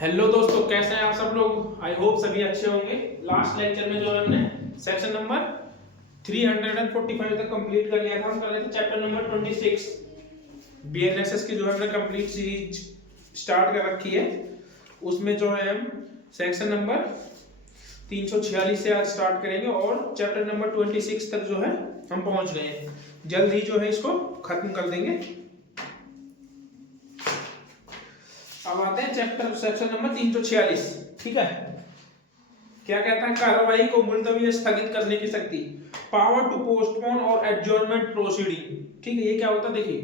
Hello दोस्तों, कैसे हैं आप सब लोग। आई होप सभी अच्छे होंगे। लास्ट लेक्चर में जो हमने सेक्शन नंबर 345 तक कंप्लीट कर लिया था। हम कर रहे थे चैप्टर नंबर 26 बीएनएसएस की जो है हमने कंप्लीट सीरीज स्टार्ट कर रखी है। उसमें जो है हम सेक्शन नंबर 346 से आज स्टार्ट करेंगे और चैप्टर नंबर 26 तक जो है हम पहुंच गए हैं। जल्द ही जो है इसको खत्म कर देंगे। अब आते हैं चैप्टर सेक्शन नंबर 346। ठीक है, क्या कहता है, कार्रवाई को मुलतवी या स्थगित करने की शक्ति, पावर टू पोस्टपोन और एडजर्नमेंट प्रोसीडिंग। ठीक है, ये क्या होता है, देखिए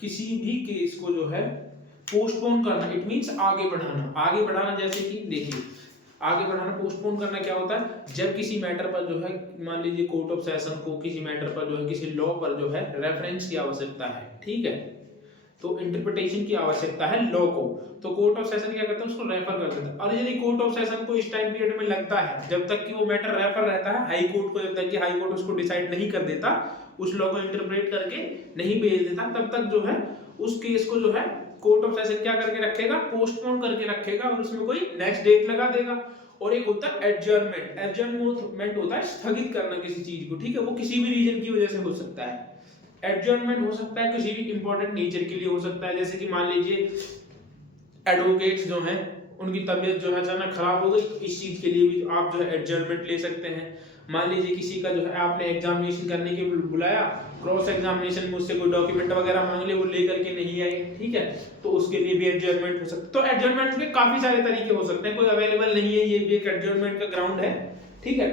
किसी भी केस को जो है पोस्टपोन करना, इट मींस आगे बढ़ाना। आगे बढ़ाना जैसे कि देखिए आगे बढ़ाना, पोस्टपोन करना क्या होता है, जब किसी मैटर पर जो है मान लीजिए कोर्ट ऑफ सेशन को किसी मैटर पर जो है किसी लॉ पर जो है रेफरेंस की आवश्यकता है। ठीक है, तो इंटरप्रिटेशन की आवश्यकता है लॉ को, तो कोर्ट ऑफ सेशन क्या करता है, उसको रेफर कर देता है। और यदि कोर्ट ऑफ सेशन को इस टाइम पीरियड में लगता है जब तक कि वो मैटर रेफर रहता है हाई कोर्ट को, जब तक कि हाई कोर्ट उसको डिसाइड नहीं कर देता, उस लॉ को इंटरप्रेट करके नहीं भेज देता, तब तक जो है उस केस को जो है कोर्ट ऑफ सेशन क्या करके रखेगा, पोस्टपोन करके रखेगा और उसमें कोई नेक्स्ट डेट लगा देगा। और एक होता है एडजर्नमेंट। एडजर्नमेंट होता है स्थगित करना किसी चीज को। ठीक है, वो किसी भी रीजन की वजह से हो सकता है। एडजर्नमेंट हो सकता है किसी भी इंपॉर्टेंट नेचर के लिए हो सकता है, जैसे कि मान लीजिए एडवोकेट्स जो हैं उनकी तबीयत जो है अचानक खराब हो गई, इस चीज के लिए भी आप जो है एडजर्नमेंट ले सकते हैं। मान लीजिए किसी का जो है आपने एग्जामिनेशन करने के लिए बुलाया, क्रॉस एग्जामिनेशन में उससे कोई डॉक्यूमेंट वगैरह मांग लिए, वो लेकर के नहीं आए, ठीक है, तो उसके लिए भी एडजर्नमेंट हो सकता है। तो एडजर्नमेंट के काफी सारे तरीके हो सकते हैं, कोई अवेलेबल नहीं है, ये भी एक एडजर्नमेंट का ग्राउंड है। ठीक है,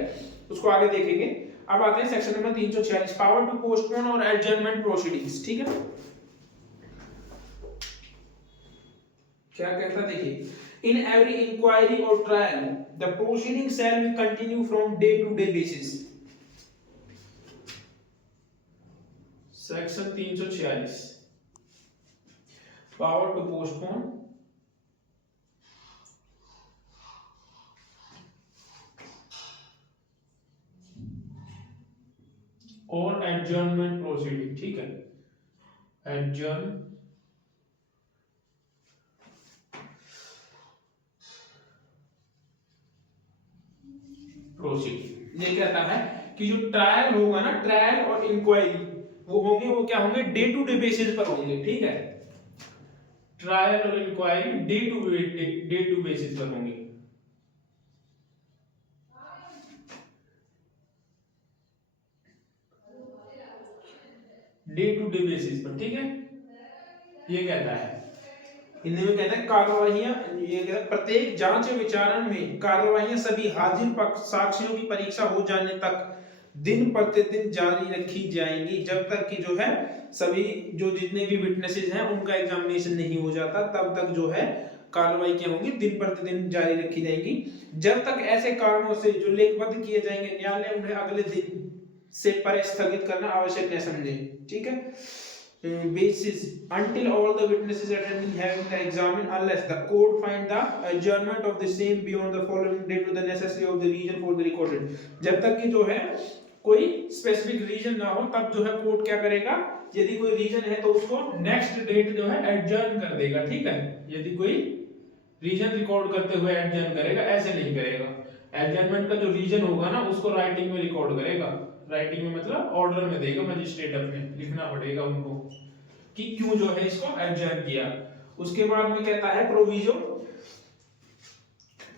उसको आगे देखेंगे। अब आते हैं section number 346, power to postpone और एडजर्नमेंट प्रोसीडिंग्स। ठीक है, क्या कहता है, देखिए इन एवरी इंक्वायरी और trial the proceeding shall be continue from day to day basis. Section 346, power to postpone और एडजर्नमेंट प्रोसीडिंग। ठीक है, एडजर्न प्रोसीडिंग, ये कहता है कि जो ट्रायल होगा ना, ट्रायल और इंक्वायरी वो होंगे, वो क्या होंगे, डे टू डे बेसिस पर होंगे। ठीक है, ट्रायल और इंक्वायरी डे टू बेसिस पर होंगे। डे टू डे बेसिस पर। ठीक है, ये कहता है, हिंदी में कहते हैं कार्यवाहियां, ये कहता है प्रत्येक जांच विचारण में कार्यवाहियां सभी हाजिर पक्ष साक्षियों की परीक्षा हो जाने तक दिन प्रतिदिन जारी रखी जाएंगी, जब तक कि जो है सभी जो जितने भी विटनेसेस हैं उनका एग्जामिनेशन नहीं हो जाता, तब तक जो है कार्रवाई क्या होंगी, दिन प्रतिदिन जारी रखी जाएंगी, जब तक ऐसे कारणों से जो लेखबद्ध किए जाएंगे न्यायालय उन्हें अगले दिन से पर स्थगित करना आवश्यक न समझे। ठीक है, basis until all the witnesses attending having the examined, unless the court find the adjournment of the same beyond the following day to the necessity of the reason for the recorded। जब तक कि जो है कोई specific reason ना हो, तब जो है कोर्ट क्या करेगा, यदि कोई रीजन है तो उसको नेक्स्ट डेट जो है एडजर्न कर देगा। ठीक है, यदि कोई रीजन रिकॉर्ड करते हुए एडजर्न करेगा, ऐसे नहीं करेगा। एडजर्नमेंट का जो रीजन होगा ना उसको राइटिंग में रिकॉर्ड करेगा। राइटिंग में मतलब ऑर्डर में देगा, मजिस्ट्रेट अपने लिखना पड़ेगा उनको कि क्यों जो है इसको एडजर्न किया। उसके बाद में कहता है proviso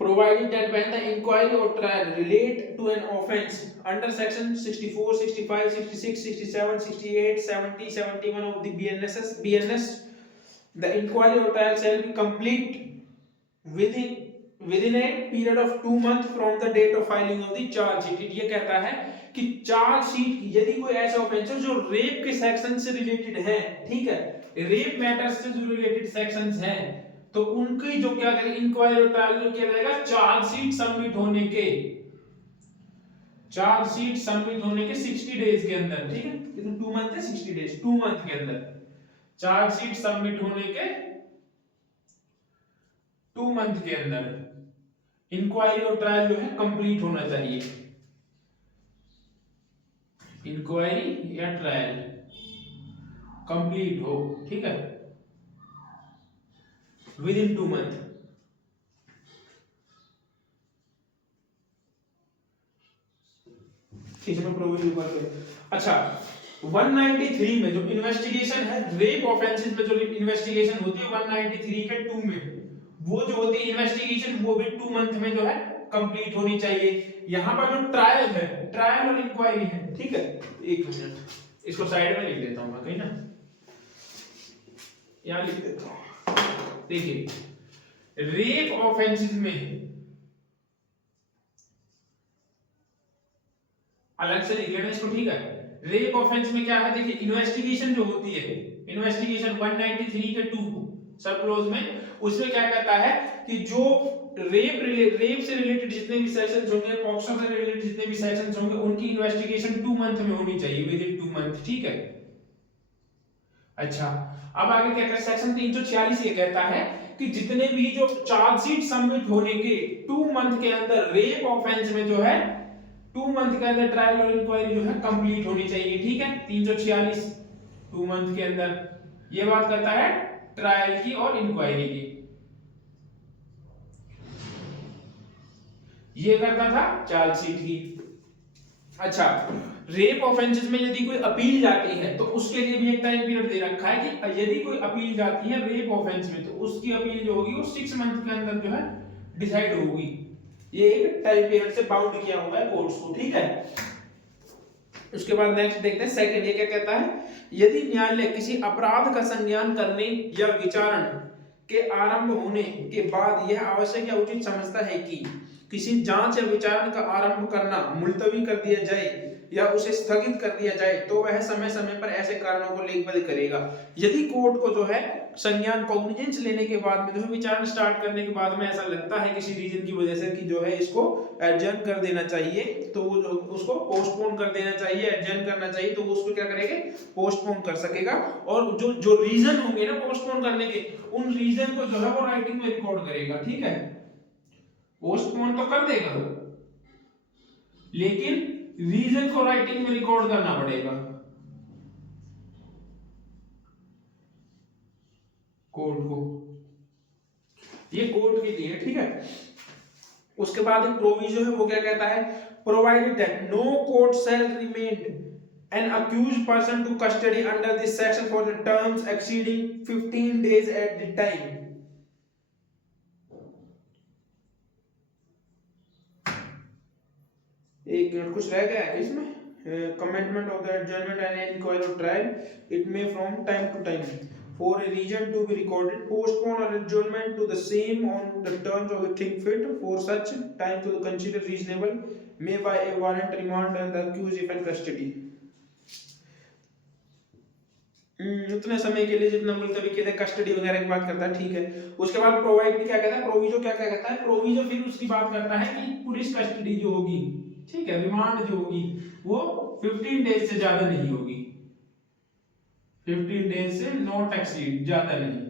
provided that when the inquiry or trial relate to an offense under section 64, 65, 66, 67, 68, 70, 71 of the BNS, the inquiry or trial shall be complete within a period of 2 months from the date of filing of the charge sheet। ये कहता है कि charge sheet यदि कोई ऐसा offence है जो rape के सेक्शन से रिलेटेड है, ठीक है, रेप मैटर्स से जो रिलेटेड सेक्शंस हैं, तो उनकी जो क्या करें, इंक्वायरी और ट्रायल जो किया जाएगा चार्ज शीट सबमिट होने के, चार्ज शीट सबमिट होने के 60 डेज के अंदर। ठीक है, ये तो 2 मंथ है, 60 डेज, 2 मंथ के अंदर चार्ज शीट सबमिट होने के 2 मंथ के अंदर इंक्वायरी और ट्रायल जो है कंप्लीट होना चाहिए। इंक्वायरी या ट्रायल कंप्लीट हो, ठीक है, विद इन 2 मंथ। इसमें प्रोविजन पर। अच्छा 193 में जो इन्वेस्टिगेशन है रेप ऑफेंसेस में, जो इन्वेस्टिगेशन होती है 193 के 2 में, वो जो होती है इन्वेस्टिगेशन वो भी 2 मंथ में जो है कंप्लीट होनी चाहिए। यहाँ पर जो ट्रायल है, ट्रायल और इंक्वायरी है, ठीक है, एक मिनट इसको साइड में लिख देता हूँ मैं कहीं ना, यहाँ लिख देता हूँ। देखिए रेप ऑफेंसेस में अलग से लिख लेना इसको, ठीक है। रेप ऑफेंस में क्या है, देखिए इन्वेस्टिगेशन जो होती है, इन्वेस्टिगेशन 193 के 2 सब क्लोज में, उसमें क्या कहता है कि जो रेप से रिलेटेड जितने भी सेशंस होंगे, पॉक्सो से रिलेटेड जितने भी सेशंस होंगे, उनकी इन्वेस्टिगेशन 2 मंथ में होनी चाहिए, विद इन 2 मंथ, ठीक है। अच्छा अब आगे क्या कहता है, सेक्शन 346 ये कहता है कि जितने भी जो चार्जशीट सबमिट होने के 2 मंथ के अंदर रेप ऑफेंस में जो है 2 मंथ के अंदर ट्रायल और इंक्वायरी जो है कंप्लीट होनी चाहिए, ठीक है। 346 2 मंथ के अंदर ये बात करता है ट्रायल की और इंक्वायरी की, ये करता था चार्जशीट की। अच्छा रेप ऑफेंसेस में यदि कोई अपील जाती है तो उसके लिए भी एक टाइम पीरियड दे रखा है कि यदि कोई अपील जाती है रेप ऑफेंस में तो उसकी अपील जो होगी वो 6 मंथ के अंदर जो है डिसाइड होगी। ये एक टाइम पीरियड से बाउंड किया हुआ है कोर्ट्स को, ठीक है। उसके बाद नेक्स्ट देखते हैं सेकंड, ये क्या कहता है, यदि न्यायालय किसी अपराध का संज्ञान करने या विचारण के आरंभ होने के बाद यह आवश्यक या उचित समझता है कि किसी जांच या विचारण का आरंभ करना मुलतवी कर दिया जाए या उसे स्थगित कर दिया जाए तो वह समय समय पर ऐसे कारणों को लेखबद्ध करेगा। यदि कोर्ट को जो है संज्ञान कॉग्निजेंस लेने के बाद में जो है विचारण स्टार्ट करने के बाद में ऐसा लगता है किसी रीजन की वजह से कि जो है इसको एडजर्न कर देना चाहिए, तो वो जो उसको पोस्टपोन कर देना चाहिए, एडजर्न करना चाहिए, तो वो उसको क्या करेंगे, पोस्टपोन कर सकेगा। और जो जो रीजन होंगे ना पोस्टपोन करने के, उन रीजन को जो है वो राइटिंग में रिकॉर्ड करेगा, ठीक है। पोस्टपोन तो कर देगा लेकिन रीजन को राइटिंग में रिकॉर्ड करना पड़ेगा कोर्ट को, ये कोर्ट के लिए, ठीक है। उसके बाद एक प्रोविजन है वो क्या कहता है, provided that no court shall remain an accused person to custody under this section for the terms exceeding 15 days at the time। एक मिनट कुछ रह गया है इसमें, commencement of the adjournment and inquiry और trial it may from time to time for a reason to be recorded postpone or adjournment to the same on the terms of the think fit for such time to consider reasonable may by a warrant remand and the accused if in custody। उतने समय के लिए जितना मुलतवी के लिए custody वगैरह की बात करता है, ठीक है। उसके बाद प्रोवाइड क्या कहता है, प्रोविजो क्या क्या कहता है, प्रोविजो फिर उसकी बात करता है कि पुलिस कस्टडी जो होगी, ठीक है, रिमांड जो होगी वो 15 डेज से ज्यादा नहीं होगी, 15 डेज से नॉट एक्सीड, ज्यादा नहीं,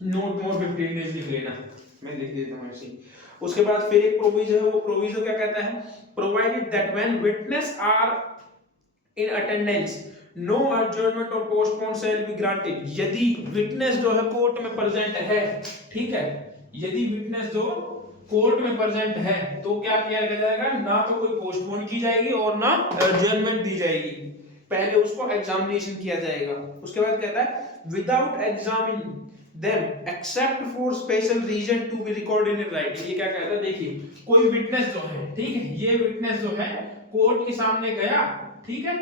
नोट मोर 15 डेज लिख लेना, मैं लिख देता हूं ऐसे। उसके बाद फिर एक प्रोविजन है, वो प्रोविजन क्या कहता है, provided that when witness are in attendance no adjournment और पोस्टपोन शैल बी ग्रांटेड। यदि विटनेस जो है कोर्ट में प्रेजेंट है, ठीक है, यदि विटनेस जो कोर्ट में प्रेजेंट है तो क्या किया जाएगा, ना तो कोई पोस्टपोन की जाएगी और ना एडजर्नमेंट दी जाएगी, पहले उसको एग्जामिनेशन किया जाएगा। उसके बाद कहता है without examine them except for special reason to be recorded in writing. ये क्या कहता है, देखिए कोई विटनेस जो है, ठीक है, ये विटनेस जो है कोर्ट के सामने गया, ठीक है,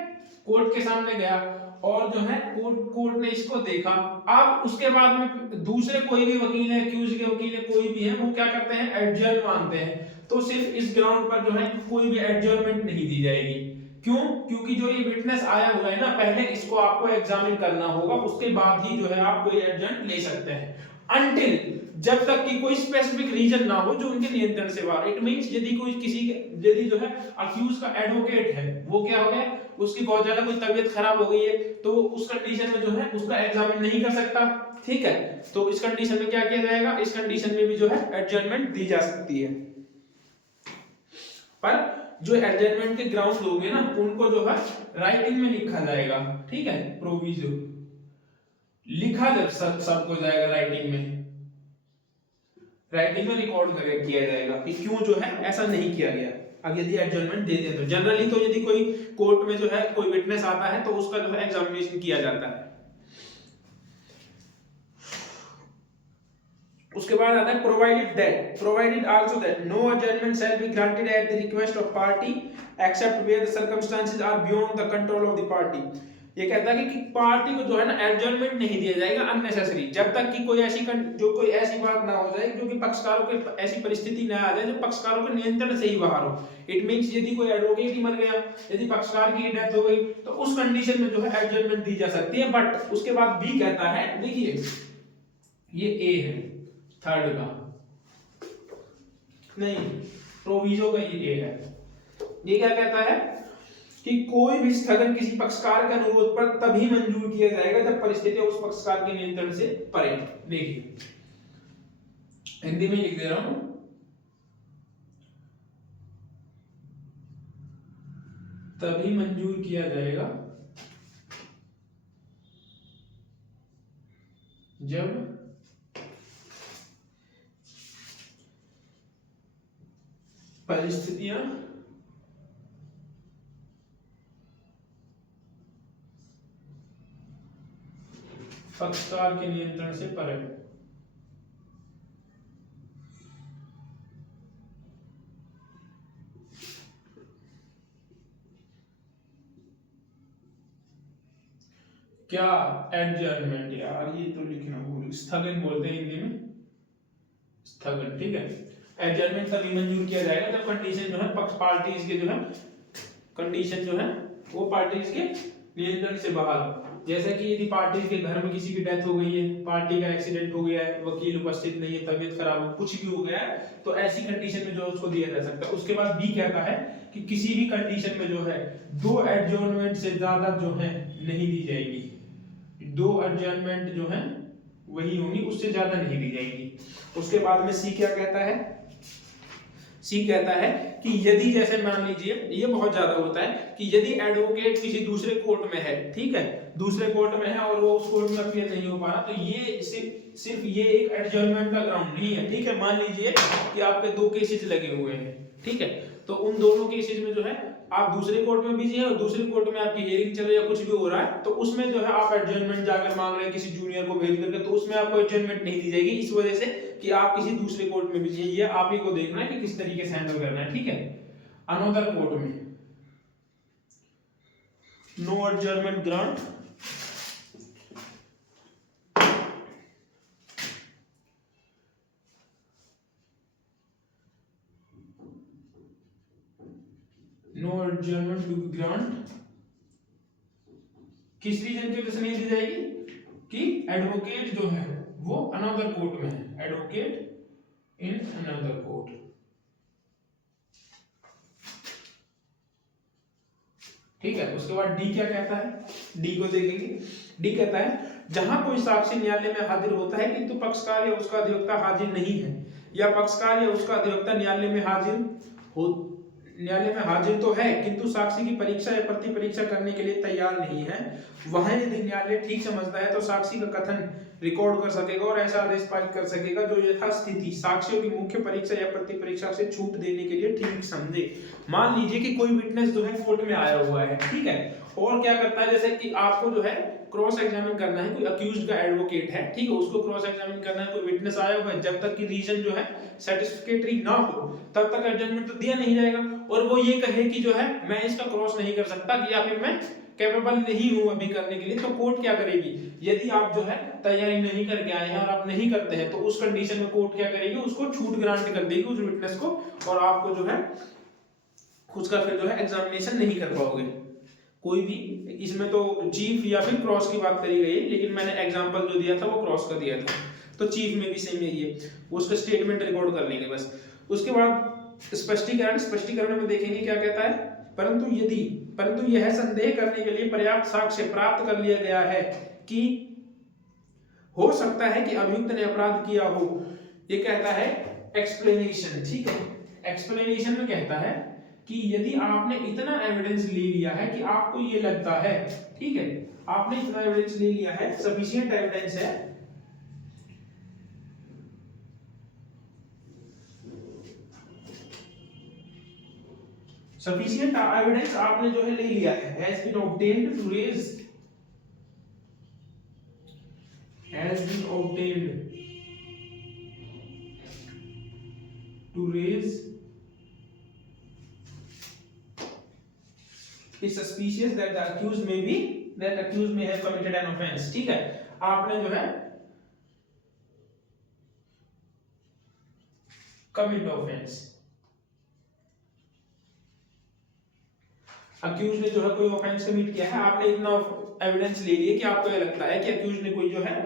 कोर्ट के सामने गया और जो है कोर्ट ने इसको देखा, अब उसके बाद में दूसरे कोई भी वकील है, एक्यूज के वकील है, कोई भी है, वो क्या करते हैं, एडजर्न मांगते हैं, तो सिर्फ इस ग्राउंड पर जो है कोई भी एडजर्नमेंट नहीं दी जाएगी। क्यों, क्योंकि जो ये विटनेस आया हुआ है ना, पहले इसको आपको एग्जामिन करना होगा, उसके बाद ही जो है आप कोई एडजर्न ले सकते हैं, अनटिल जब तक कि कोई स्पेसिफिक रीजन ना हो जो उनके नियंत्रण से बाहर। इट मींस यदि कोई यदि जो है अक्यूज का एडवोकेट है, वो क्या हो गया, उसकी बहुत ज्यादा कोई तबीयत खराब हो गई है, तो उस कंडीशन में जो है उसका एग्जामिन नहीं कर सकता, ठीक है, तो इस कंडीशन में क्या किया जाएगा, इस कंडीशन में भी जो है एडजर्नमेंट दी जा सकती है। पर जो एडजर्नमेंट के ग्राउंड होंगे ना, उनको जो है राइटिंग में लिखा जाएगा, ठीक है, प्रोविजो लिखा जब सबको जाएगा राइटिंग में, राइटिंग में रिकॉर्ड किया जाएगा कि क्यों जो है ऐसा नहीं किया गया। अगर यदि एडजर्नमेंट देते हैं तो जनरली तो यदि कोई कोर्ट में जो है कोई विटनेस आता है तो उसका जो है एग्जामिनेशन किया जाता है। उसके बाद आता है provided also that no adjournment shall be granted at the request of party except where the circumstances are beyond the control of the party. ये कहता है कि पार्टी को जो है ना एडजर्नमेंट नहीं दिया जाएगा अननेसेसरी, जब तक कि कोई ऐसी बात ना हो जाए जो कि पक्षकारों के ऐसी परिस्थिति ना आ जाए जो पक्षकारों के नियंत्रण से ही बाहर हो। इट मींस यदि कोई एडवोकेट ही मर गया, यदि पक्षकार की डेथ हो गई तो उस कंडीशन में जो है एडजर्नमेंट दी जा सकती है। बट उसके बाद बी कहता है, देखिए ये ए है थर्ड का, नहीं प्रोविजो का ये है। ये क्या कहता है कि कोई भी स्थगन किसी पक्षकार के अनुरोध पर तभी मंजूर किया जाएगा जब परिस्थितियां उस पक्षकार के नियंत्रण से परे। देखिए हिंदी में लिख दे रहा हूं, तभी मंजूर किया जाएगा जब परिस्थितियां पक्षकार के नियंत्रण से परे। क्या एडजर्नमेंट, यार ये तो लिखना भूल, स्थगन बोलते हैं हिंदी में, स्थगन, ठीक है। एडजर्नमेंट तभी मंजूर किया जाएगा जब कंडीशन जो है पक्ष पार्टीज के जो है कंडीशन जो है वो पार्टीज के नियंत्रण से बाहर हो। जैसे कि यदि पार्टीज के घर में किसी की डेथ हो गई है, पार्टी का एक्सीडेंट हो गया है, वकील उपस्थित नहीं है, तबीयत खराब हो, कुछ भी हो गया है, तो ऐसी कंडीशन में जो उसको दिया जा सकता है। उसके बाद बी कहता है कि किसी भी कंडीशन में जो है 2 एडजर्नमेंट से ज्यादा जो है नहीं दी जाएगी। 2 एडजर्नमेंट जो है वही होंगी, उससे ज्यादा नहीं दी जाएगी। उसके बाद में सी क्या कहता है, सी कहता है कि यदि जैसे मान लीजिए ये बहुत ज्यादा होता है कि यदि एडवोकेट किसी दूसरे कोर्ट में है, ठीक है, दूसरे कोर्ट में है और वो उस कोर्ट में अपीयर नहीं हो पा रहा, तो ये सिर्फ ये एक एडजर्नमेंट का ग्राउंड नहीं है, ठीक है। मान लीजिए कि आपके 2 केसेस लगे हुए हैं, ठीक है, तो उन दोनों केसेस में जो है आप दूसरे कोर्ट में बिजी है और दूसरे कोर्ट में आपकी हियरिंग चल रही है या कुछ भी हो रहा है, तो उसमें जो है आप एडजर्नमेंट जाकर मांग रहे हैं किसी जूनियर को भेज करके, तो उसमें आपको एडजर्नमेंट नहीं दी जाएगी, इस वजह से कि आप किसी दूसरे कोर्ट में बिजी है। ये आप ही को देखना है कि किस तरीके से हैंडल करना है, ठीक है। अनदर कोर्ट में no adjournment grant, no adjournment to be grant, किस रीजन की वजह से नहीं दी जाएगी कि एडवोकेट जो है वो अनदर कोर्ट में है, एडवोकेट इन अनदर कोर्ट, ठीक है। उसके बाद डी क्या कहता है, डी को देखेंगे। डी कहता है जहां कोई साक्षी न्यायालय में हाजिर होता है किंतु पक्षकार या उसका अधिवक्ता हाजिर नहीं है, या पक्षकार या उसका अधिवक्ता न्यायालय में हाजिर तो है किंतु साक्षी की परीक्षा या प्रति परीक्षा करने के लिए तैयार नहीं है, वहां यदि न्यायालय ठीक समझता है तो साक्षी का कथन रिकॉर्ड कर सकेगा और ऐसा आदेश पारित कर सकेगा जो यथास्थिति साक्षियों की मुख्य परीक्षा या प्रति परीक्षा से छूट देने के लिए ठीक समझे। मान लीजिए कि कोई विटनेस जो है कोर्ट में आया हुआ है, ठीक है, और क्या करता है, जैसे कि आपको जो है क्रॉस एग्जामिन करना है, कोई अक्यूज्ड का एडवोकेट है, ठीक है, उसको क्रॉस एग्जामिन करना है, कोई विटनेस आया हुआ है, जब तक कि रीजन जो है सेटिस्फैक्टरी ना हो तब तक एडजमेंट तो दिया नहीं जाएगा। और वो ये कहे कि जो है मैं इसका क्रॉस नहीं कर सकता या फिर मैं कैपेबल नहीं हूं अभी करने के लिए, तो कोर्ट क्या करेगी, यदि आप जो है तैयारी नहीं करके आए हैं और आप नहीं करते हैं तो उस कंडीशन में कोर्ट क्या करेगी, उसको छूट ग्रांट कर देगी उस विटनेस को, और आपको जो है उसका फिर जो है एग्जामिनेशन नहीं कर पाओगे। कोई भी इसमें तो चीफ या फिर क्रॉस की बात करी गई है, लेकिन मैंने एग्जांपल जो दिया था वो क्रॉस का दिया था, तो चीफ में भी सेम यही है, उसका स्टेटमेंट रिकॉर्ड कर लेंगे बस। उसके बाद स्पष्टीकरण में देखेंगे क्या कहता है, परंतु यह संदेह करने के लिए पर्याप्त साक्ष्य प्राप्त कर लिया गया है कि हो सकता है कि अभियुक्त ने अपराध किया हो, ये कहता है एक्सप्लेनेशन, ठीक है। एक्सप्लेनेशन में कहता है कि यदि आपने इतना एविडेंस ले लिया है कि आपको ये लगता है, ठीक है, आपने इतना एविडेंस ले लिया है, सफिशिएंट एविडेंस है सफिशिएंट एविडेंस आपने जो है ले लिया है, has been obtained to raise, has been obtained to raise is suspicious that the accused may have committed an offense। ठीक है, आपने जो है commit offense, अक्यूज ने जो है कोई ऑफेंस कमिट किया है, आपने इतना एविडेंस ले लिया कि आपको ये लगता है कि अक्यूज ने कोई जो है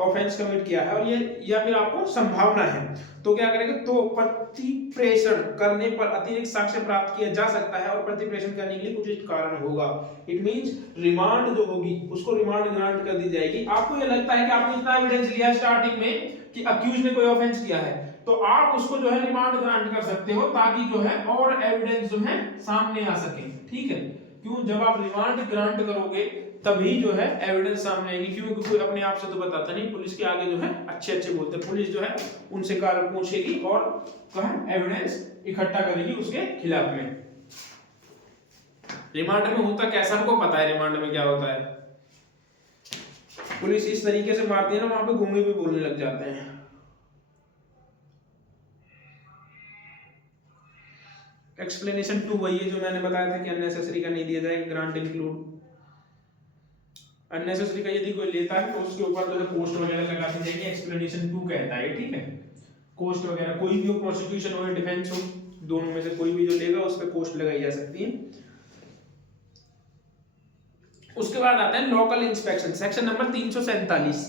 ऑफेंस कमिट किया है और ये या फिर आपको संभावना है, तो क्या करेंगे, तो प्रतिप्रेषण करने पर अतिरिक्त साक्ष्य प्राप्त किया जा सकता है और प्रतिप्रेषण करने के लिए कुछ कारण होगा। इट मींस रिमांड जो होगी उसको रिमांड ग्रांट कर दी जाएगी। आपको ये लगता है कि आपने इतना एविडेंस लिया स्टार्टिंग में कि अक्यूज ने कोई ऑफेंस किया है, तो आप उसको जो है रिमांड ग्रांट कर सकते हो ताकि जो है और एविडेंस जो है सामने आ सके। ठीक है, क्यों, जब आप रिमांड ग्रांट करोगे तभी जो है एविडेंस सामने आएगी, क्योंकि कोई अपने आप से तो बताता नहीं, पुलिस के आगे जो है अच्छे बोलते हैं, पुलिस जो है उनसे कारण पूछेगी और कहा एविडेंस इकट्ठा करेगी उसके खिलाफ में। रिमांड में होता कैसा, हमको पता है रिमांड में क्या होता है, पुलिस इस तरीके से मारती है ना, वहां पे गूंगे भी बोलने लग जाते हैं। एक्सप्लेनेशन 2 वही है जो मैंने बताया था कि अननेसेसरी का नहीं दिया जाएगा, ग्रांट इंक्लूड अननेसेसरी का यदि कोई लेता है तो उसके ऊपर जो है पोस्ट वगैरह लगा दी जाएगी। एक्सप्लेनेशन 2 कहता है, ठीक है, कोस्ट वगैरह कोई भी हो, प्रोसिक्यूशन हो या डिफेंस हो, दोनों में से कोई भी जो लेगा उस पर कोस्ट लगाई जा सकती है। उसके बाद आता है local inspection, section number 347।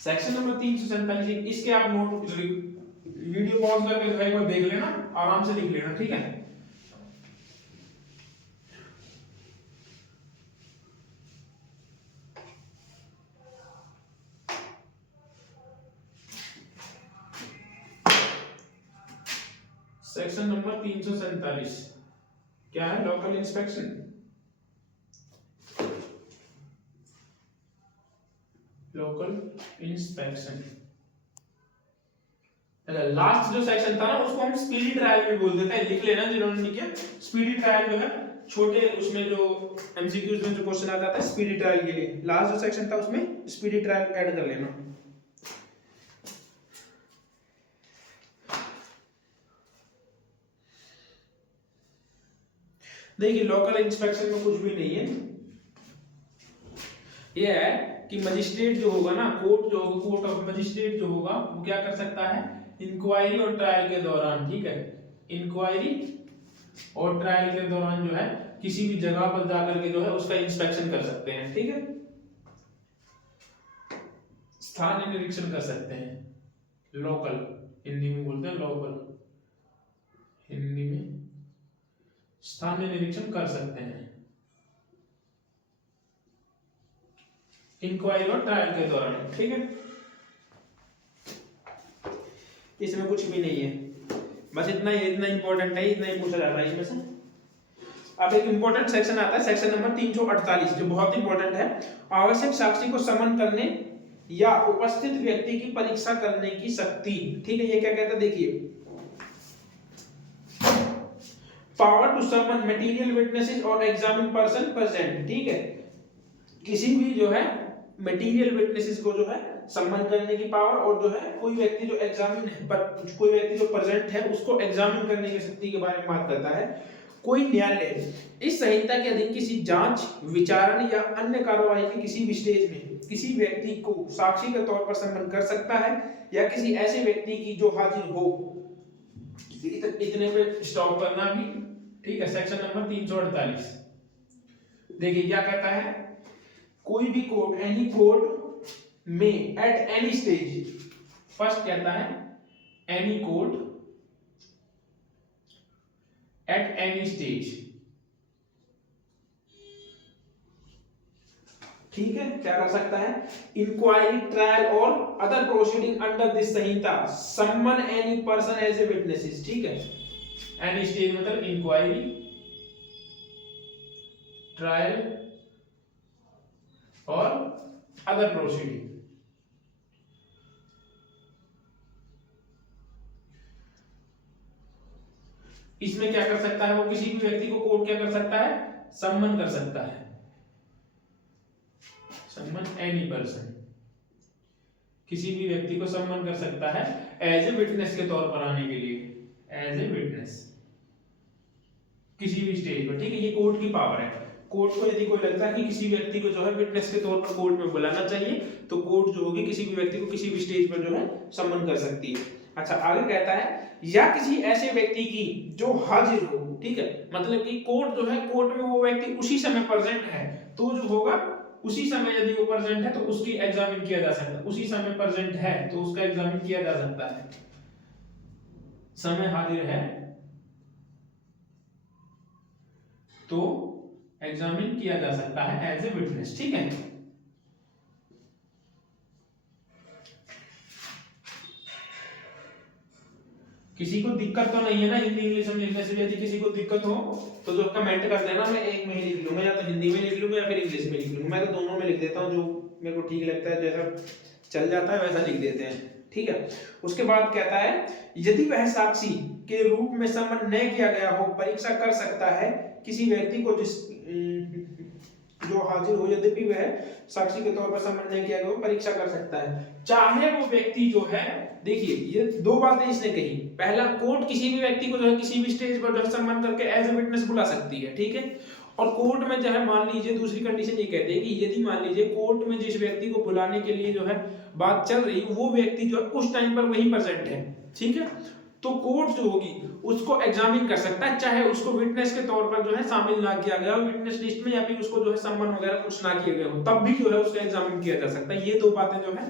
Section number 347 इसके आप नोट वीडियो पॉज करके एक बार देख लेना, आराम से लिख लेना, ठीक है। सेक्शन नंबर 347 क्या है, local inspection. Local inspection last जो सेक्शन था ना उसको हम स्पीडी ट्रायल भी बोल देते हैं, लिख लेना जिन्होंने नहीं किया। स्पीडी ट्रायल जो है छोटे उसमें जो एमसीक्यूज में जो क्वेश्चन आता है स्पीडी ट्रायल के लिए, लास्ट जो सेक्शन था उसमें स्पीडी ट्रायल ऐड कर लेना। देखिए लोकल इंस्पेक्शन में कुछ भी नहीं है, यह है कि मजिस्ट्रेट जो होगा ना, कोर्ट जो होगा, कोर्ट ऑफ मजिस्ट्रेट जो होगा वो क्या कर सकता है, इंक्वायरी और ट्रायल के दौरान, ठीक है, इंक्वायरी और ट्रायल के दौरान जो है किसी भी जगह पर जाकर के जो है उसका इंस्पेक्शन कर सकते हैं, ठीक है, स्थानीय निरीक्षण कर सकते हैं। लोकल हिंदी में बोलते हैं, लोकल हिंदी में स्थानीय निरीक्षण कर सकते हैं इंक्वायरी और ट्रायल के दौरान, ठीक है। इसमें कुछ भी नहीं है, बस इतना ही, इतना इंपॉर्टेंट है, इतना ही पूछा जाता है इसमें से। अब एक इंपॉर्टेंट सेक्शन आता है, सेक्शन नंबर 348 जो बहुत इंपॉर्टेंट है। आवश्यक साक्षी को समन करने या उपस्थित व्यक्ति की परीक्षा करने की शक्ति, ठीक है। ये क्या कहता है, देखिए, power to summon material witnesses और एग्जामिन पर्सन प्रेजेंट, ठीक है। किसी भी जो है मटेरियल विटनेसेस को जो है सम्मान करने की पावर, और जो है कोई व्यक्ति जो एग्जामिन है, कोई व्यक्ति जो प्रेजेंट है उसको एग्जामिन करने की शक्ति के बारे में बात करता है। कोई न्यायालय इस संहिता के अधीन किसी जांच, विचारण या अन्य कार्यवाही के किसी भी स्टेज में किसी व्यक्ति को साक्षी के तौर पर सम्मान कर सकता है या किसी ऐसे व्यक्ति की जो हाजिर हो। इतने पे स्टॉप करना भी, ठीक है। सेक्शन नंबर 348 देखिए क्या कहता है, कोई भी कोर्ट, एनी कोर्ट में एट एनी स्टेज, फर्स्ट कहता है any court at any stage, ठीक है। क्या कर सकता है, इंक्वायरी, ट्रायल और other proceeding under this Sanhita summon any person as a witnesses, ठीक है। एनी स्टेज मतलब इंक्वायरी, ट्रायल और अदर प्रोसीडिंग। इसमें क्या कर सकता है वो, किसी भी व्यक्ति को कोर्ट क्या कर सकता है, सम्मन कर सकता है, सम्मन एनी पर्सन, किसी भी व्यक्ति को सम्मन कर सकता है एज ए विटनेस के तौर पर आने के लिए, एज ए विटनेस किसी भी स्टेज पर, ठीक है। ये कोर्ट की पावर है। कोर्ट को यदि कोई लगता है कि किसी व्यक्ति को जो है विटनेस के तौर पर कोर्ट में बुलाना चाहिए, तो कोर्ट जो होगी किसी भी व्यक्ति को किसी भी स्टेज पर जो है सम्मन कर सकती है। अच्छा, आगे कहता है या किसी ऐसे व्यक्ति की जो हाजिर हो, ठीक है, मतलब कि कोर्ट जो है, कोर्ट में वो व्यक्ति उसी समय प्रेजेंट है, तो जो होगा उसी समय यदि वो प्रेजेंट है तो उसकी एग्जामिन किया जा सकता है, उसी समय प्रेजेंट है तो उसका एग्जामिन किया जा सकता है, समय हाजिर है तो एग्जामिन किया जा सकता है एज ए विटनेस, ठीक है। किसी को दिक्कत तो नहीं है ना हिंदी इंग्लिश में लिखने से? यदि किसी को दिक्कत हो तो जो कमेंट कर देना, मैं एक में ही लिख लूंगा, या तो हिंदी में लिख लूंगा या फिर इंग्लिश में लिख लूंगा। मैं तो दोनों में लिख देता हूँ, जो मेरे को ठीक लगता है, जैसा चल जाता है वैसा लिख देते हैं, ठीक है। उसके बाद कहता है यदि वह साक्षी के रूप में सम्मन न किया गया हो, परीक्षा कर सकता है किसी व्यक्ति को जिस जो हाजिर हो, यद्यपि वह साक्षी के तौर पर सम्मन नहीं किया गया, परीक्षा कर सकता है, चाहे वो व्यक्ति जो है, देखिए ये दो बातें इसने कही। पहला, कोर्ट किसी भी व्यक्ति को जो है किसी भी स्टेज पर जो है सम्मन करके एज ए विटनेस बुला सकती है, ठीक है। और कोर्ट में जो है मान लीजिए दूसरी कंडीशन ये कहते हैं कि यदि मान लीजिए कोर्ट में जिस व्यक्ति को बुलाने के लिए जो है बात चल रही, वो व्यक्ति जो है उस टाइम पर वही प्रेजेंट है, ठीक है, तो कोर्ट जो होगी उसको एग्जामिन कर सकता है, चाहे उसको विटनेस के तौर पर जो है शामिल ना किया गया हो विटनेस लिस्ट में, या फिर उसको जो है सम्मन वगैरह कुछ ना किया गया हो, तब भी जो है उसका एग्जामिन किया जा सकता है। ये दो बातें जो है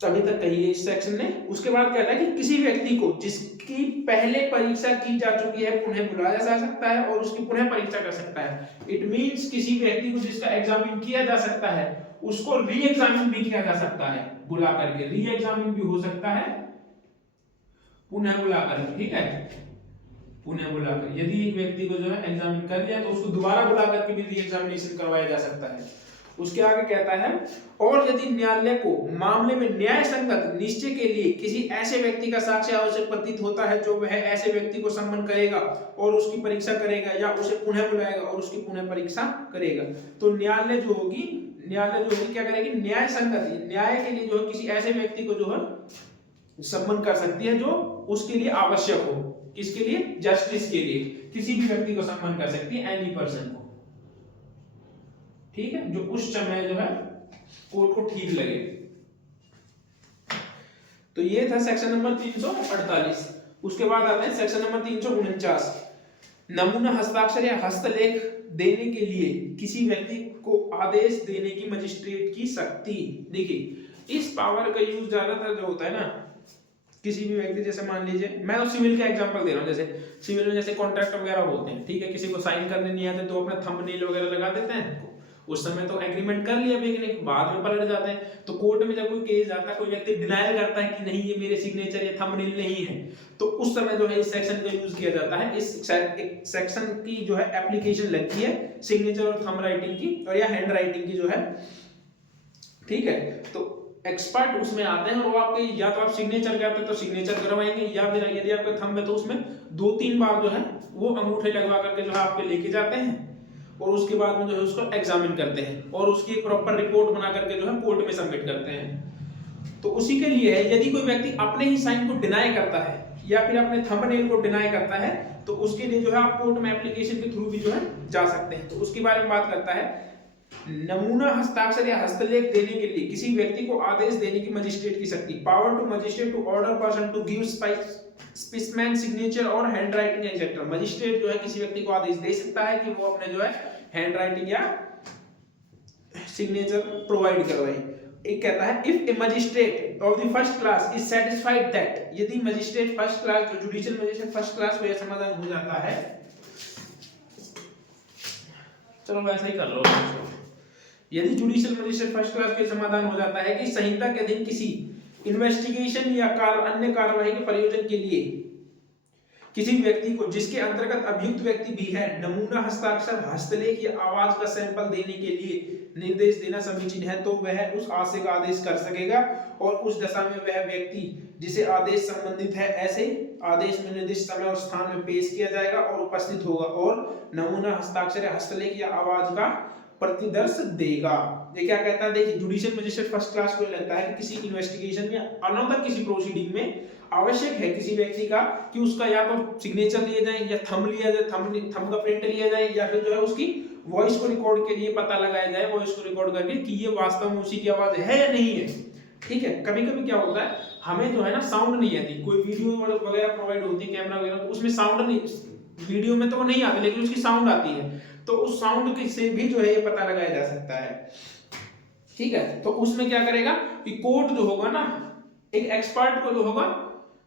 अभी तक कही है इस सेक्शन ने। उसके बाद कहता है कि किसी व्यक्ति को जिसकी पहले परीक्षा की जा चुकी है पुनः बुलाया जा सकता है और उसकी पुनः परीक्षा कर सकता है। इट मींस किसी व्यक्ति को जिसका एग्जामिन किया जा सकता है उसको री एग्जामिन भी किया जा सकता है, बुला करके री एग्जामिन भी हो सकता है, पुनः बुला करके, ठीक है, पुनः बुलाकर। यदि एक व्यक्ति को जो है एग्जामिन कर लिया तो उसको दोबारा बुला करके भी री एग्जामिनेशन करवाया जा सकता है। उसके आगे कहता है और यदि न्यायालय को मामले में न्याय संगत निश्चय के लिए किसी ऐसे व्यक्ति का साक्ष्य आवश्यक प्रतीत होता है जो वह ऐसे व्यक्ति को सम्मन करेगा और उसकी परीक्षा करेगा या उसे पुनः बुलाएगा और उसकी पुनः परीक्षा करेगा, तो न्यायालय जो होगी क्या करेगी, न्याय संगत, न्याय के लिए जो है किसी ऐसे व्यक्ति को जो है सम्मन कर सकती है जो उसके लिए आवश्यक हो, किसके लिए, जस्टिस के लिए, किसी भी व्यक्ति को सम्मन कर सकती है, एनी पर्सन को, ठीक है, जो उस समय जो है कोर्ट को ठीक लगे। तो ये था सेक्शन नंबर 348। उसके बाद आते हैं सेक्शन नंबर 349, नमूना हस्ताक्षर या हस्तलेख देने के लिए किसी व्यक्ति को आदेश देने की मजिस्ट्रेट की शक्ति। देखिए इस पावर का यूज ज्यादातर जो होता है ना, किसी भी व्यक्ति, जैसे मान लीजिए मैं तो सिविल का एग्जांपल दे रहा हूँ, जैसे सिविल में जैसे कॉन्ट्रैक्ट वगैरह होते हैं, ठीक है, किसी को साइन करने नहीं आते तो अपना थंबनेल वगैरह लगा देते हैं, उस समय तो एग्रीमेंट कर लिया लेकिन बाद में पलट जाते हैं। तो कोर्ट में जब कोई केस आता है, कोई व्यक्ति डिनायल करता है कि नहीं ये मेरे सिग्नेचर या थंबनेल नहीं है, तो उस समय जो है इस सेक्शन का यूज किया जाता है। इस सेक्शन की जो है एप्लीकेशन लगती है सिग्नेचर और थंब राइटिंग की और या हैंड राइटिंग की जो है, ठीक है। तो एक्सपर्ट उसमें आते हैं और वो आपके या तो आप सिग्नेचर करते हैं तो सिग्नेचर करवाएंगे, या फिर यदि आपका थंब है तो उसमें 2-3 बार जो है वो अंगूठे लगवा करके जो है आपके लेके जाते हैं और उसके बाद में जो है उसको एग्जामिन करते हैं और उसकी प्रॉपर रिपोर्ट बना करके जो है कोर्ट में सबमिट करते हैं। तो उसी के लिए है, यदि कोई व्यक्ति अपने ही साइन को डिनाई करता है या फिर अपने थंबनेल को डिनाई करता है तो उसके लिए जो है आप कोर्ट में एप्लीकेशन के थ्रू भी जो है जा सकते हैं। तो उसके बारे में बात करता है, नमूना हस्ताक्षर या हस्तलेख देने के लिए किसी व्यक्ति को आदेश देने की मजिस्ट्रेट की शक्ति, power to magistrate to order person to give specimen signature और हैंड राइटिंग एक्सेट्रा। मजिस्ट्रेट जो है किसी व्यक्ति को आदेश दे सकता है कि वो अपने जो है हैंड राइटिंग या सिग्नेचर प्रोवाइड करवाए। एक कहता है if A magistrate of the first class is satisfied that, यदि मजिस्ट्रेट फर्स्ट क्लास जो जुडिशियल मजिस्ट्रेट फर्स्ट क्लास को यह समाधान हो जाता है, चलो वैसा ही कर लो, यदि जुडिशियल मजिस्ट्रेट फर्स्ट क्लास के समाधान हो जाता है कि संहिता के अधीन किसी इन्वेस्टिगेशन या अन्य कार्यवाही के प्रयोजन के लिए किसी व्यक्ति को जिसके अंतर्गत अभियुक्त व्यक्ति भी है नमूना हस्ताक्षर हस्तलेख या आवाज का सैंपल देने के लिए निर्देश देना समीचीन है तो वह उस आशय का आदेश कर सकेगा और उस दशा में वह व्यक्ति जिसे आदेश संबंधित है ऐसे आदेश में निर्दिष्ट समय और स्थान में पेश किया जाएगा और उपस्थित होगा और नमूना हस्ताक्षर या हस्तलेख या आवाज का प्रतिदर्श देगा। ये क्या कहता है, देखिए जुडिशियल मजिस्ट्रेट फर्स्ट क्लास को लगता है कि किसी इन्वेस्टिगेशन में अनदर किसी प्रोसीडिंग में आवश्यक है किसी व्यक्ति का कि उसका या तो सिग्नेचर लिए जाए या थंब लिया जाए, थंब का प्रिंट लिया जाए या फिर जो है उसकी वॉइस को रिकॉर्ड के लिए पता लगाया जाए, वॉइस को रिकॉर्ड करके कि ये वास्तव में उसी की आवाज है या नहीं है। ठीक है, कभी कभी क्या होता है हमें जो है ना साउंड नहीं आती, कोई वीडियो वगैरह प्रोवाइड होती है कैमरा वगैरह, तो उसमें साउंड नहीं, वीडियो में तो वो नहीं आती लेकिन उसकी साउंड आती है, तो उस साउंड से भी जो है ये पता लगाया जा सकता है। ठीक है, तो उसमें क्या करेगा कि कोर्ट जो होगा ना एक एक्सपर्ट को जो होगा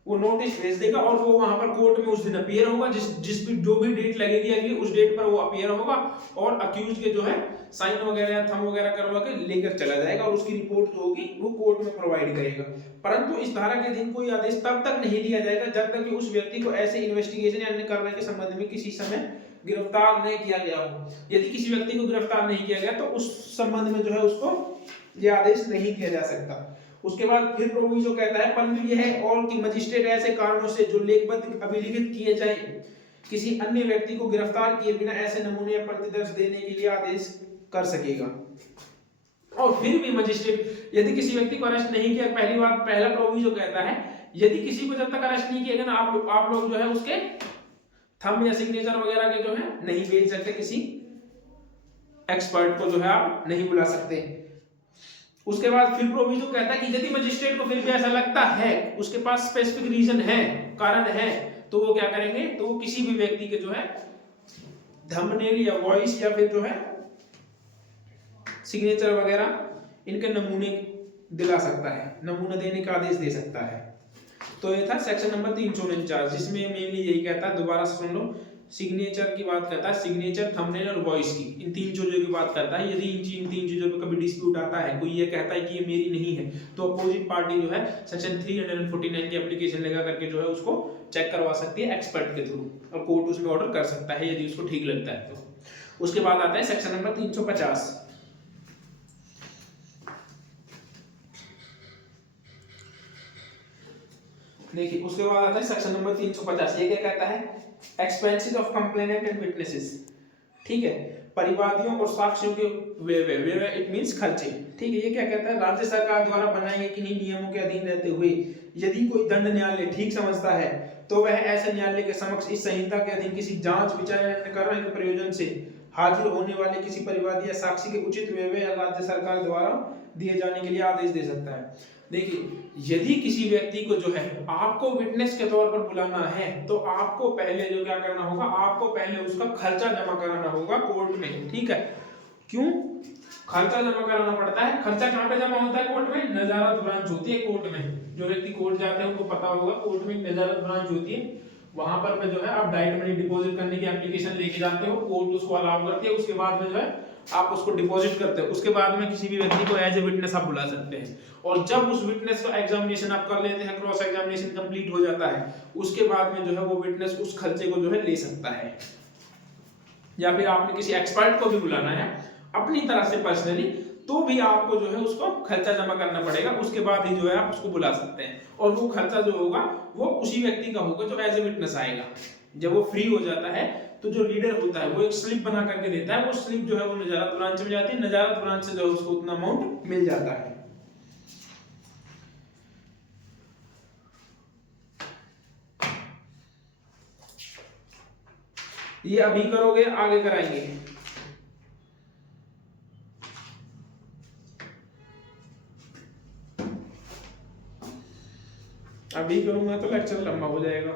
वो नोटिस भेज देगा और वो वहां पर कोर्ट में उस दिन अपीयर होगा, जिस भी जो भी डेट लगेगी अगली उस डेट पर वो अपीयर होगा और अक्यूज के जो है साइन वगैरह थंब वगैरह करवा के लेकर चला जाएगा और उसकी रिपोर्ट जो होगी वो कोर्ट में प्रोवाइड करेगा। परंतु इस धारा के अधीन कोई आदेश तब तक नहीं दिया जाएगा जब तक कि उस व्यक्ति को ऐसे इन्वेस्टिगेशन या अन्य कार्रवाई के संबंध में किसी समय गिरफ्तार नहीं किया गया हो। यदि किसी व्यक्ति को गिरफ्तार नहीं किया गया तो उस संबंध में जो है उसको ये आदेश नहीं दिया जा सकता। उसके बाद फिर प्रोविजो कहता है परंतु यह है और कि मजिस्ट्रेट ऐसे कारणों से जो लेखबद्ध अभिलिखित किए जाए किसी अन्य व्यक्ति को गिरफ्तार किए बिना ऐसे नमूने या प्रतिदर्श देने के लिए आदेश कर सकेगा। और फिर भी मजिस्ट्रेट यदि किसी व्यक्ति को अरेस्ट नहीं किया, पहली बात पहला प्रोविजो कहता है यदि किसी को जब तक अरेस्ट नहीं किया गया ना आप लोग जो है उसके थंब या सिग्नेचर वगैरह के जो है नहीं भेज सकते, किसी एक्सपर्ट को जो है आप नहीं बुला सकते। उसके बाद फिर प्रोविजो कहता है कि यदि मजिस्ट्रेट को फिर भी ऐसा लगता है उसके पास स्पेसिफिक रीजन है, कारण है, तो वो क्या करेंगे, तो वो किसी भी व्यक्ति के जो है थंबनेल या वॉइस या फिर जो है सिग्नेचर वगैरह इनके नमूने दिला सकता है, नमूना देने का आदेश दे सकता है। तो ये था सेक्शन नंबर 349 जिसमें मेनली यही कहता है, दोबारा सुन लो, सिग्नेचर की बात करता है, सिग्नेचर थंबनेल और वॉइस की, इन तीन चीजों की बात करता है। यदि इन तीन चीजों पे कभी डिस्प्यूट आता है, कोई ये कहता है कि ये मेरी नहीं है, तो अपोजिट पार्टी जो है सेक्शन 349 की एप्लीकेशन लगा करके जो है उसको चेक करवा सकती है एक्सपर्ट के थ्रू और कोर्ट उसमें ऑर्डर कर सकता है यदि उसको ठीक लगता है तो। उसके बाद आता है सेक्शन नंबर 350। देखिए उसके बाद आता है सेक्शन नंबर 350। ये क्या कहता है, expenses of complainant and witnesses. ठीक है, परिवादियों और साक्ष्यों के व्यय इट मींस खर्चे। ठीक है, ये क्या कहता है, राज्य सरकार द्वारा बनाए गए किन्हीं नियमों के अधीन रहते हुए यदि कोई दंड न्यायालय ठीक समझता है तो वह ऐसे न्यायालय के समक्ष इस संहिता के अधीन किसी जांच विचार या कार्रवाई के प्रयोजन से हाजिर होने वाले किसी परिवादी या साक्षी के उचित व्यय या राज्य सरकार द्वारा दिए जाने के लिए आदेश दे सकता है। देखिए यदि किसी व्यक्ति को जो है आपको विटनेस के तौर पर बुलाना है तो आपको पहले जो क्या करना होगा, आपको पहले उसका खर्चा जमा कराना होगा कोर्ट में। ठीक है, क्यों खर्चा जमा कराना पड़ता है, खर्चा कहाँ पे जमा होता है, कोर्ट में। नजारत ब्रांच होती है कोर्ट में, जो व्यक्ति कोर्ट जाते हैं उनको पता होगा कोर्ट में नजारत ब्रांच होती है, वहां पर जो है आप डायरेक्ट मनी डिपॉजिट करने की एप्लीकेशन लेके जाते हो, कोर्ट उसको अलाउ करती है, उसके बाद में जो है आप उसको डिपॉजिट करते हो, उसके बाद में किसी भी व्यक्ति को एज ए विटनेस आप बुला सकते हैं। और जब उस विटनेस का एग्जामिनेशन आप कर लेते हैं, क्रॉस एग्जामिनेशन कंप्लीट हो जाता है, उसके बाद में जो है वो विटनेस उस खर्चे को जो है ले सकता है। या फिर आपने किसी एक्सपर्ट को भी बुलाना है अपनी तरफ से पर्सनली, तो भी आपको जो है उसको खर्चा जमा करना पड़ेगा, उसके बाद ही जो है आप उसको बुला सकते हैं। और वो खर्चा जो होगा वो उसी व्यक्ति का होगा जो एज ए विटनेस आएगा। जब वो फ्री हो जाता है तो जो लीडर होता है वो एक स्लिप बना करके देता है, वो स्लिप जो है वो नजारत ब्रांच में जाती है, नजारत ब्रांच से जो है उसको उतना अमाउंट मिल जाता है। ये अभी करोगे आगे कराएंगे। अभी करूंगा तो लेक्चर लंबा हो जाएगा।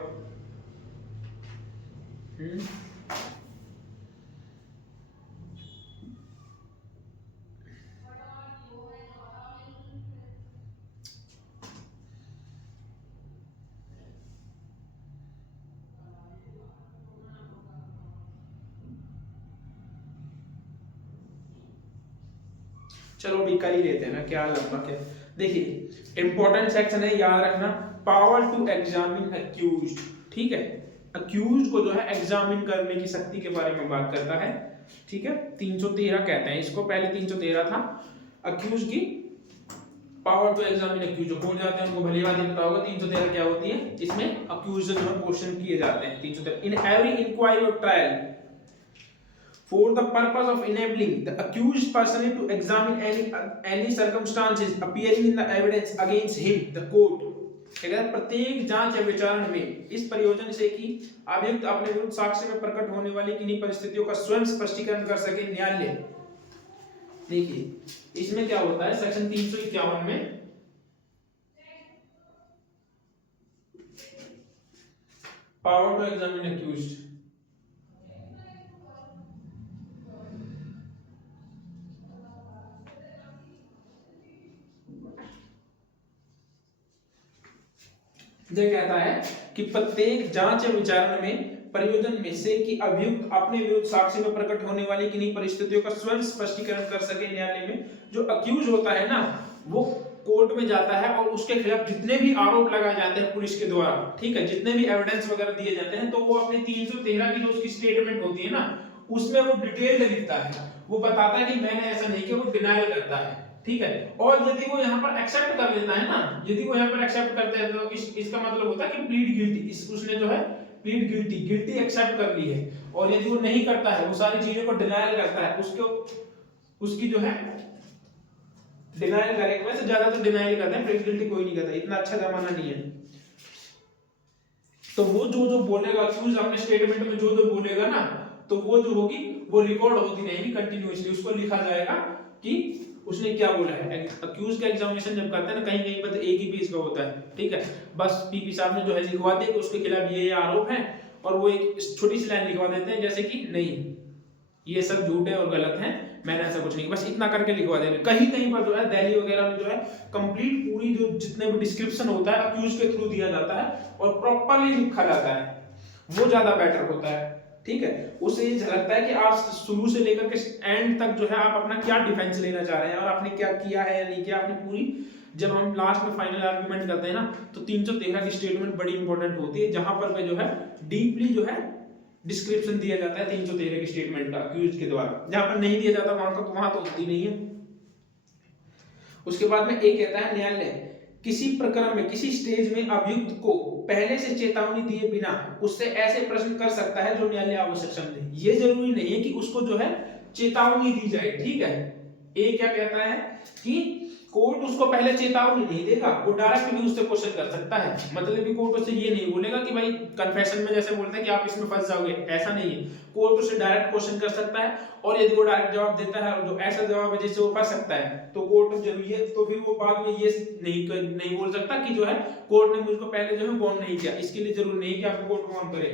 चलो अभी कर ही लेते हैं ना, क्या लंबा क्या। देखिए इंपॉर्टेंट सेक्शन है, याद रखना, पावर टू एग्जामिन अक्यूज्ड। ठीक है, अक्यूज्ड को जो है एग्जामिन करने की शक्ति के बारे में बात करता है। ठीक है, 313 कहते हैं इसको, पहले 313 था। अक्यूज की पावर टू एग्जामिन अक्यूज, जो कौन जाते हैं उनको भली बात पता होगा 313 क्या होती है। इसमें अक्यूज जो है क्वेश्चन किए जाते हैं 313 इन एवरी इंक्वायरी और trial for the purpose of enabling the accused person to examine any circumstances appearing in the evidence against him the court। अगर प्रत्येक जांच या विचारण में इस प्रयोजन से कि अभियुक्त अपने विरुद्ध साक्ष्य में प्रकट होने वाली किन्हीं परिस्थितियों का स्वयं स्पष्टीकरण कर सके, न्यायालय। देखिए इसमें क्या होता है, सेक्शन 351 में पावर टू एग्जामिन अक्यूज्ड, यह कहता है कि प्रत्येक जांच या विचारण में प्रयोजन में से कि अभियुक्त अपने विरुद्ध साक्ष्य में प्रकट होने वाली किन्हीं परिस्थितियों का स्वयं स्पष्टीकरण कर सके, न्यायालय में जो अक्यूज होता है ना वो कोर्ट में जाता है और उसके खिलाफ जितने भी आरोप लगाए जाते हैं पुलिस के द्वारा, ठीक है, जितने भी एविडेंस वगैरह दिए जाते हैं, तो वो अपने 313 की जो उसकी स्टेटमेंट होती है ना उसमें वो डिटेल्ड लिखता है, वो बताता है कि मैंने ऐसा नहीं किया, वो डिनायल करता है, ठीक है। और यदि वो यहाँ पर एक्सेप्ट कर लेता है ना, यदि वो यहाँ पर एक्सेप्ट करता है तो इसका मतलब होता है कि प्लीड गिल्टी, उसने जो है प्लीड गिल्टी एक्सेप्ट कर ली है। और यदि वो नहीं करता है, वो सारी चीजों को डिनायल करता है, उसकी जो है डिनायल करेगा। वैसे ज्यादा तो डिनायल करते हैं, प्लीड गिल्टी कोई नहीं करता, इतना अच्छा जमाना नहीं है। तो वो जो जो बोलेगा अक्यूज अपने स्टेटमेंट में जो जो बोलेगा ना, तो वो जो होगी वो रिकॉर्ड होती रहेगी कंटिन्यूअसली, उसको लिखा जाएगा कि उसने क्या बोला है। अक्यूज का एग्जामिनेशन जब करते हैं ना कहीं कहीं पर तो एक ही पेज का होता है, ठीक है, बस पीपी साहब ने जो है लिखवा दिया कि उसके खिलाफ ये आरोप है, और वो एक छोटी सी लाइन लिखवा देते हैं जैसे कि नहीं ये सब झूठ है और गलत है, मैंने ऐसा कुछ नहीं, बस इतना करके लिखवा देंगे। कहीं कहीं पर जो है दिल्ली वगैरह में जो है कंप्लीट पूरी जो जितने भी डिस्क्रिप्शन होता है अक्यूज के थ्रू दिया जाता है और प्रॉपर्ली लिखा जाता है, वो ज्यादा बेटर होता है, ठीक है। उससे ये झलकता है कि आप शुरू से लेकर के एंड तक जो है आप अपना क्या डिफेंस लेना चाह रहे हैं और आपने क्या किया है या नहीं किया, आपने पूरी, जब हम लास्ट में फाइनल आर्गुमेंट करते हैं ना तो 313 की स्टेटमेंट बड़ी इंपॉर्टेंट होती है, जहां पर जो है डीपली जो है डिस्क्रिप्शन दिया जाता है 313 की स्टेटमेंट का अक्यूज के द्वारा, जहां पर नहीं दिया जाता वहां तो होती नहीं है। उसके बाद में एक कहता है न्यायालय किसी प्रकरण में किसी स्टेज में अभियुक्त को पहले से चेतावनी दिए बिना उससे ऐसे प्रश्न कर सकता है जो न्यायालय आवश्यक समझे। ये जरूरी नहीं है कि उसको जो है चेतावनी दी जाए, ठीक है। ए क्या कहता है कि कोर्ट उसको पहले चेतावनी नहीं देगा, वो डायरेक्ट भी उससे क्वेश्चन कर सकता है, मतलब कि कोर्ट उससे ये नहीं बोलेगा कि भाई कन्फेशन में जैसे बोलते हैं कि आप इसमें फंस जाओगे, ऐसा नहीं है। कोर्ट उससे डायरेक्ट क्वेश्चन कर सकता है और यदि वो डायरेक्ट जवाब देता है और जो ऐसा जवाब है जिससे वो फंस सकता है तो कोर्ट जरूरी है, तो फिर वो बाद में ये नहीं बोल सकता कि जो है कोर्ट ने मुझको पहले जो है वार्न नहीं किया, इसके लिए जरूरी नहीं कि आपको कोर्ट वार्न करे,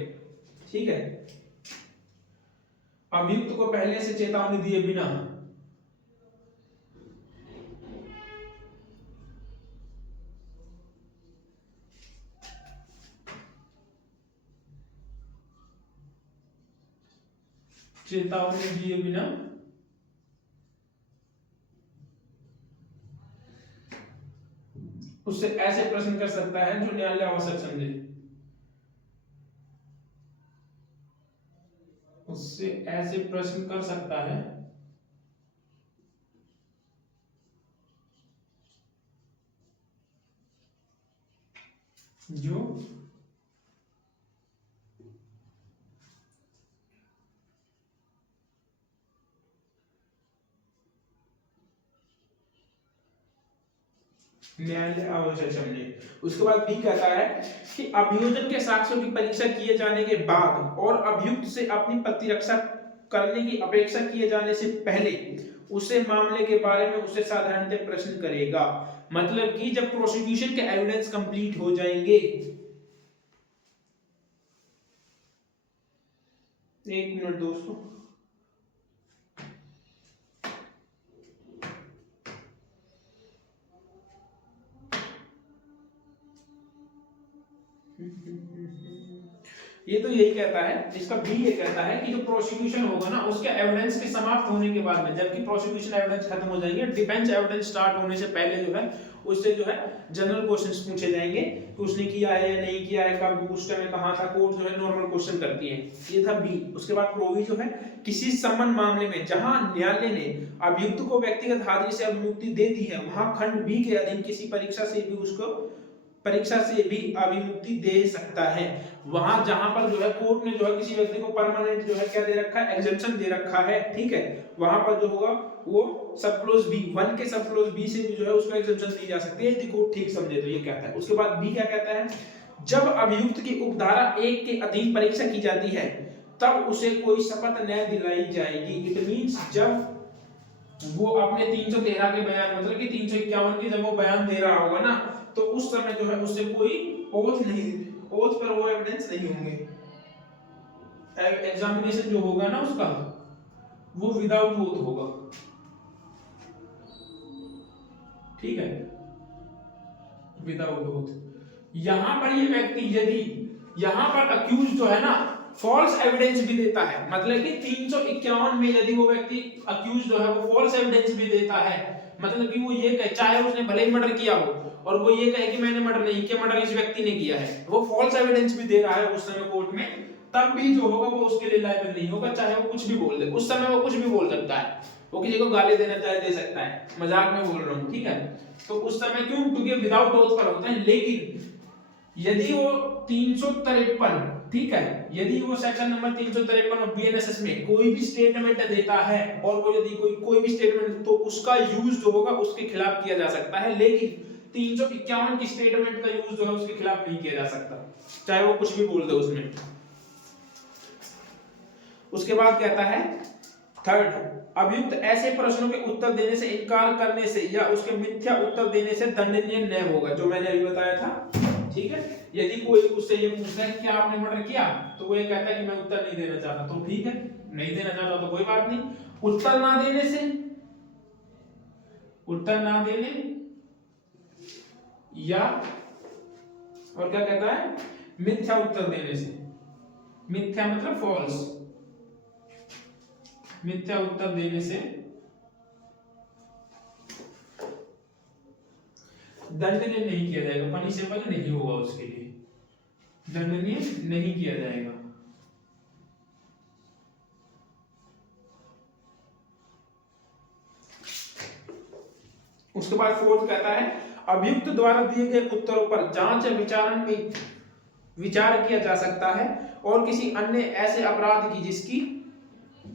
ठीक है। अभियुक्त को पहले से चेतावनी दिए बिना चेतावनी दिए बिना उससे ऐसे प्रश्न कर सकता है जो न्यायालय आवश्यक समझे, उससे ऐसे प्रश्न कर सकता है जो न्यायालय आवश्यक समझे। उसके बाद बी कहता है कि अभियोजन के साक्ष्यों की परीक्षा किए जाने के बाद और अभियुक्त से अपनी प्रतिरक्षा करने की अपेक्षा किए जाने से पहले उसे मामले के बारे में उसे साधारणतः प्रश्न करेगा। मतलब कि जब प्रोसिक्यूशन के एविडेंस कंप्लीट हो जाएंगे, एक मिनट दोस्तों, ये तो यही कहता है, इसका बी ये कहता है कि जो प्रोसिक्यूशन होगा ना उसके एविडेंस के समाप्त होने के बाद में, जबकि प्रोसिक्यूशन एविडेंस खत्म हो जाएंगे, डिफेंस एविडेंस स्टार्ट होने से पहले जो है उससे जो है जनरल क्वेश्चंस पूछे जाएंगे कि उसने किया है या नहीं किया है, कब, उस टाइम कहां था, कोर्ट जो है नॉर्मल क्वेश्चन करती है। ये था बी। उसके बाद प्रोवी जो है, किसी समन मामले में जहां न्यायालय ने अभियुक्त को व्यक्तिगत हाजिरी से अभिमुक्ति दे दी है, वहां खंड बी के अधीन किसी परीक्षा से भी अभिमुक्ति दे सकता है। वहां जहां पर जो है कोर्ट ने जो है किसी व्यक्ति को परमानेंट जो है क्या दे रखा है, एग्जेम्पशन दे रखा है, ठीक है, वहां पर जो होगा वो सब क्लोज बी 1 के सब क्लोज बी से भी जो है उसको एग्जेम्पशन दी जा सकती है यदि कोर्ट ठीक समझे तो, ये कहता है। उसके बाद बी क्या कहता है, जब अभियुक्त की उपधारा 1 के अधीन परीक्षा की जाती है तब उसे कोई शपथ न दिलाई जाएगी। इट मींस जब वो अपने 313 के बयान, मतलब कि 351 के जब वो बयान दे रहा होगा ना, तो उस समय जो है उससे कोई ओथ पर वो एविडेंस नहीं होंगे। एग्जामिनेशन जो होगा ना उसका वो विदाउट ओथ होगा, ठीक है, विदाउट ओथ। यहां पर ये व्यक्ति यदि यहां पर अक्यूज जो है ना फॉल्स एविडेंस भी देता है, मतलब कि 351 में यदि वो व्यक्ति अक्यूज जो है वो फॉल्स एविडेंस भी देता है, मतलब कि वो ये कहे, चाहे उसने भले ही मर्डर किया हो और वो ये कहे कि मैंने मर्डर नहीं किया, मर्डर इस व्यक्ति ने किया है, वो फॉल्स एविडेंस भी दे रहा है उस समय कोर्ट में, तब भी जो होगा वो उसके लिए लायबल नहीं होगा, चाहे वो कुछ भी बोल दे। उस समय वो कुछ भी बोल सकता है, वो किसी को गाली देना चाहे दे सकता है, मजाक में बोल रहा हूँ, ठीक है। तो उस समय क्यों, क्योंकि विदाउट ओथ पर होता है। लेकिन यदि वो 353, ठीक है, यदि वो सेक्शन नंबर 353 ऑफ बीएनएसएस में कोई भी स्टेटमेंट देता है और वो यदि कोई भी स्टेटमेंट, तो उसका यूज जो होगा उसके खिलाफ किया जा सकता है, लेकिन 351 की स्टेटमेंट का यूज जो है उसके खिलाफ नहीं किया जा सकता, चाहे वो कुछ भी बोल दे उसमें। उसके बाद कहता है थर्ड, अभियुक्त ऐसे प्रश्नों के उत्तर देने से इनकार करने से या उसके मिथ्या उत्तर देने से दंडनीय न होगा, जो मैंने अभी बताया था, ठीक है। यदि कोई उससे ये पूछता है क्या आपने मर्डर किया, तो वो ये कहता है कि मैं उत्तर नहीं देना चाहता, तो ठीक है, नहीं देना चाहता तो कोई बात नहीं। उत्तर ना देने या और क्या कहता है, मिथ्या उत्तर देने से, मिथ्या मतलब फॉल्स, मिथ्या उत्तर देने से दंडनीय नहीं किया जाएगा, पनिशेबल नहीं होगा, उसके लिए दंडनीय नहीं किया जाएगा। उसके बाद फोर्थ कहता है, अभियुक्त द्वारा दिए गए उत्तरों पर जांच या विचारण में विचार किया जा सकता है और किसी अन्य ऐसे अपराध की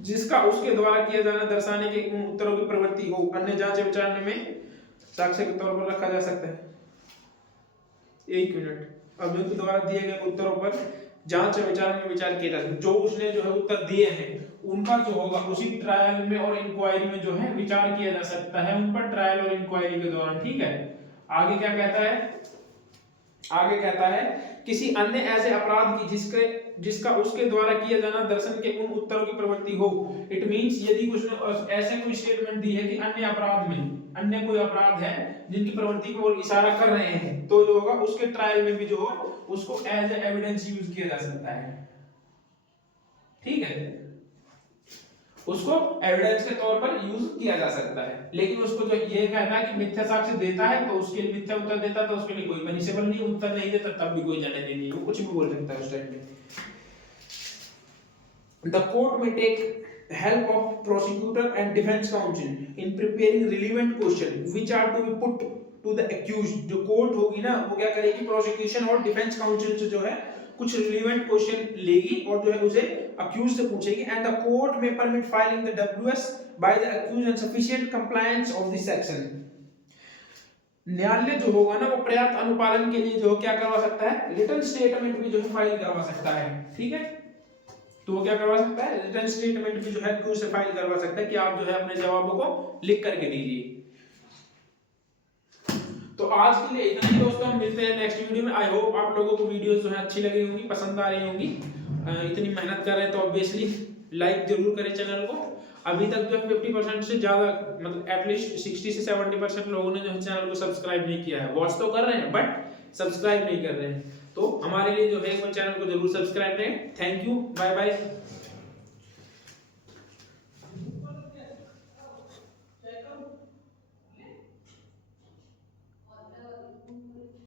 जिसका उसके द्वारा किया जाना दर्शाने के उन उत्तरों की प्रवृत्ति हो, अन्य जांच या विचारने में साक्ष्य के तौर पर रखा जा सकता है। एक मिनट, अभियुक्त द्वारा दिए गए उत्तरों पर जांच या विचार में विचार किया जाता है, जो उसने जो है उत्तर दिए हैं उनका जो होगा उसी ट्रायल में और इंक्वायरी में जो है विचार किया जा सकता है उन पर, ट्रायल और इंक्वायरी के दौरान, ठीक है। आगे क्या कहता है, आगे कहता है किसी अन्य ऐसे अपराध की जिसका उसके द्वारा किया जाना दर्शन के उन उत्तरों की प्रवृत्ति हो। इट मींस यदि कुछ ऐसे कोई स्टेटमेंट दी है कि अन्य अपराध में अन्य कोई अपराध है जिनकी प्रवृत्ति को इशारा कर रहे हैं, तो जो होगा उसके ट्रायल में भी जो हो उसको एज एविडेंस यूज किया जा सकता है, ठीक है, उसको एविडेंस के तौर पर यूज किया जा सकता है। लेकिन उसको जो ये कहना है कि मिथ्या साक्ष्य देता है तो उसके लिए मिथ्या उत्तर देता है तो उसके लिए कोई पनिशेबल नहीं, उत्तर नहीं देता तब भी कोई दंडनीय नहीं, वो कुछ भी बोल सकता है उस टाइम में। The court may take help of prosecutor and defense counsel in preparing relevant questions which are to be put to the accused। जो कोर्ट होगी ना वो क्या करेगी, प्रोसिक्यूशन और डिफेंस काउंसिल से जो है कुछ रिलेवेंट क्वेश्चन लेगी और जो है उसे अक्यूज से पूछेगी। And the court may permit filing the WS by the accused and sufficient compliance of this section. न्यायालय जो होगा ना वो पर्याप्त अनुपालन के लिए जो क्या करवा सकता है, रिटन स्टेटमेंट भी जो है फाइल करवा सकता है, ठीक है। तो वो क्या करवा सकता है, रिटन स्टेटमेंट भी जो है अक्यूज से फाइल करवा सकता है कि आप जो है अपने जवाबों को लिख करके दीजिए। तो आज के लिए इतना ही दोस्तों, हम मिलते हैं नेक्स्ट वीडियो में। आई होप आप लोगों को वीडियोस जो है अच्छी लगी होंगी, पसंद आ रही होंगी। इतनी मेहनत कर रहे हैं तो ऑब्वियसली लाइक जरूर करें चैनल को। अभी तक जो 50% से ज्यादा, मतलब एटलीस्ट 60 से 70% लोगों ने जो है चैनल को सब्सक्राइब नहीं किया है। वॉच तो कर रहे हैं बट सब्सक्राइब नहीं कर रहे हैं। तो हमारे लिए जो है वो चैनल को जरूर सब्सक्राइब करें। Thank you, bye bye.